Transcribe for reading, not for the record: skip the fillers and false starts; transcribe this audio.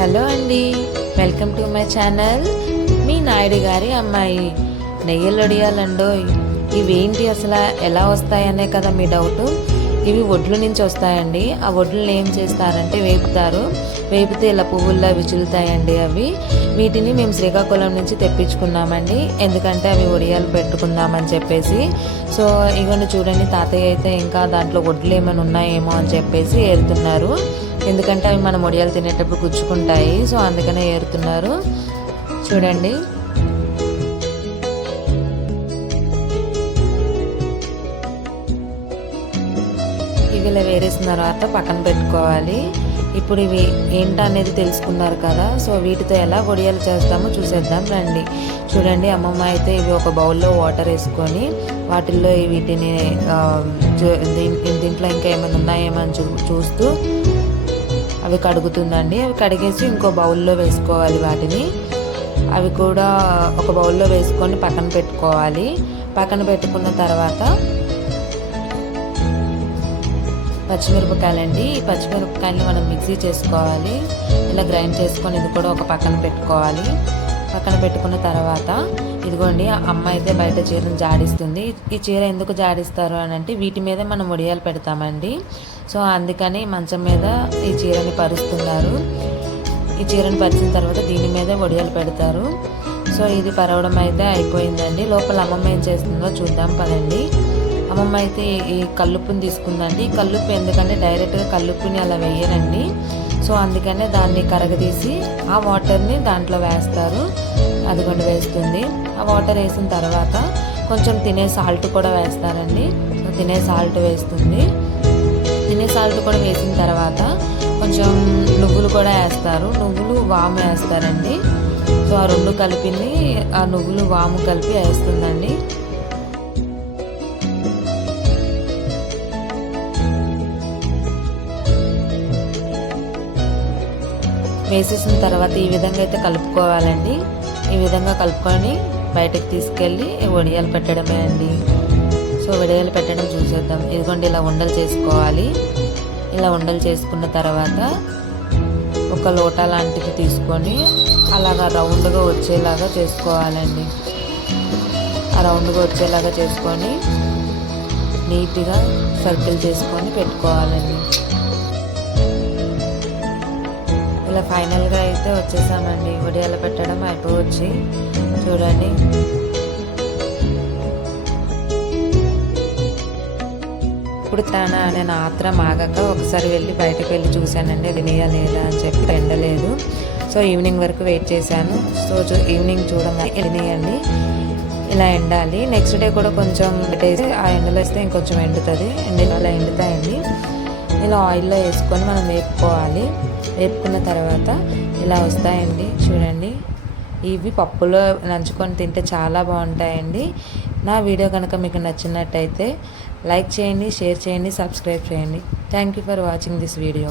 Hello అండి, welcome to my channel. మీ నాయుడు గారి అమ్మాయి. నెయ్యిలు వడియాలండోయ్. ఇవేంటి అసలు ఎలా వస్తాయనే కదా మీ డౌట్. ఇవి ఒడ్ల నుంచి వస్తాయండి. ఆ ఒడ్లను ఏం చేస్తారంటే వేపుతారు. వేపితే ఇలా పువ్వుల్లా విచులుతాయండి అవి. వీటిని మేము శ్రీకాకుళం నుంచి తెప్పించుకున్నామండి, ఎందుకంటే అవి వడియాలు పెట్టుకుందామని చెప్పేసి. సో ఇవన్నీ చూడండి, తాతయ్య అయితే ఇంకా దాంట్లో ఒడ్లు ఏమైనా ఉన్నాయేమో అని చెప్పేసి ఏరుతున్నారు. ఎందుకంటే అవి మనం వడియాలు తినేటప్పుడు గుచ్చుకుంటాయి, సో అందుకనే ఏరుతున్నారు. చూడండి, ఇవి ఇలా వేరేసిన తర్వాత పక్కన పెట్టుకోవాలి. ఇప్పుడు ఇవి ఏంటనేది తెలుసుకున్నారు కదా, సో వీటితో ఎలా వడియాలు చేస్తామో చూసేద్దాం రండి. చూడండి, అమ్మమ్మ అయితే ఇవి ఒక బౌల్లో వాటర్ వేసుకొని వాటిల్లో వీటిని దీంట్లో ఇంకా ఏమైనా ఉన్నాయేమో అని చూస్తూ అవి కడుగుతుందండి. అవి కడిగేసి ఇంకో బౌల్లో వేసుకోవాలి వాటిని. అవి కూడా ఒక బౌల్లో వేసుకొని పక్కన పెట్టుకోవాలి. పక్కన పెట్టుకున్న తర్వాత పచ్చిమిరపకాయలండి. ఈ పచ్చిమిరపకాయలు మనం మిక్సీ చేసుకోవాలి. ఇలా గ్రైండ్ చేసుకొని ఇది కూడా ఒక పక్కన పెట్టుకోవాలి. పక్కన పెట్టుకున్న తర్వాత ఇదిగోండి, అమ్మ అయితే బయట చీరను జాడిస్తుంది. ఈ చీర ఎందుకు జాడిస్తారు అని అంటే వీటి మీద మనం వడియాలు పెడతామండి. సో అందుకని మంచం మీద ఈ చీరని పరుస్తున్నారు. ఈ చీరని పరిచిన తర్వాత దీని మీద వడియాలు పెడతారు. సో ఇది పరవడం అయితే అయిపోయిందండి. లోపల అమ్మమ్మ ఏం చేస్తుందో చూద్దాం పదండి. అమ్మమ్మ అయితే ఈ కల్లుప్పుని తీసుకుందండి. ఈ కల్లుప్పు ఎందుకంటే డైరెక్ట్గా కల్లుప్పుని అలా వేయరండి. సో అందుకనే దాన్ని కరగదీసి ఆ వాటర్ని దాంట్లో వేస్తారు. అదిగొండి వేస్తుంది. ఆ వాటర్ వేసిన తర్వాత కొంచెం తినే సాల్ట్ కూడా వేస్తారండి. సో తినే సాల్ట్ వేస్తుంది. తినే సాల్ట్ కూడా వేసిన తర్వాత కొంచెం నువ్వులు కూడా వేస్తారు. నువ్వులు వాము వేస్తారండి. సో ఆ రెండు కలిపింది ఆ నువ్వులు వాము కలిపి వేస్తుందండి. వేసేసిన తర్వాత ఈ విధంగా అయితే కలుపుకోవాలండి. ఈ విధంగా కలుపుకొని బయటకు తీసుకెళ్ళి వడియాలు పెట్టడమే అండి. సో వడియాలు పెట్టడం చూసేద్దాం. ఇదిగోండి, ఇలా ఉండలు చేసుకోవాలి. ఇలా ఉండలు చేసుకున్న తర్వాత ఒక లోటా లాంటిది తీసుకొని అలాగా రౌండ్గా వచ్చేలాగా చేసుకోవాలండి. ఆ రౌండ్గా వచ్చేలాగా చేసుకొని నీట్గా సర్కిల్ చేసుకొని పెట్టుకోవాలండి. ఇలా ఫైనల్గా అయితే వచ్చేసామండి. వడియాలు పెట్టడం అయిపోవచ్చి. చూడండి, ఇప్పుడు నేను ఆత్రం ఆగక ఒకసారి వెళ్ళి బయటకు వెళ్ళి చూశానండి, వినయా లేదా అని చెప్పి ఎండలేదు. సో ఈవినింగ్ వరకు వెయిట్ చేశాను. సో ఈవినింగ్ చూడంగా వినయండి, ఇలా ఎండాలి. నెక్స్ట్ డే కూడా కొంచెం పెట్టేసి ఆ ఎండలో వేస్తే ఇంకొంచెం ఎండుతుంది. అలా ఎండుతాయండి. ఇలా ఆయిల్లో వేసుకొని మనం వేపుకోవాలి. వేపుకున్న తర్వాత ఇలా వస్తాయండి. చూడండి, ఇవి పప్పులో నంచుకొని తింటే చాలా బాగుంటాయండి. నా వీడియో కనుక మీకు నచ్చినట్టయితే లైక్ చేయండి, షేర్ చేయండి, సబ్స్క్రైబ్ చేయండి. Thank you for watching this video.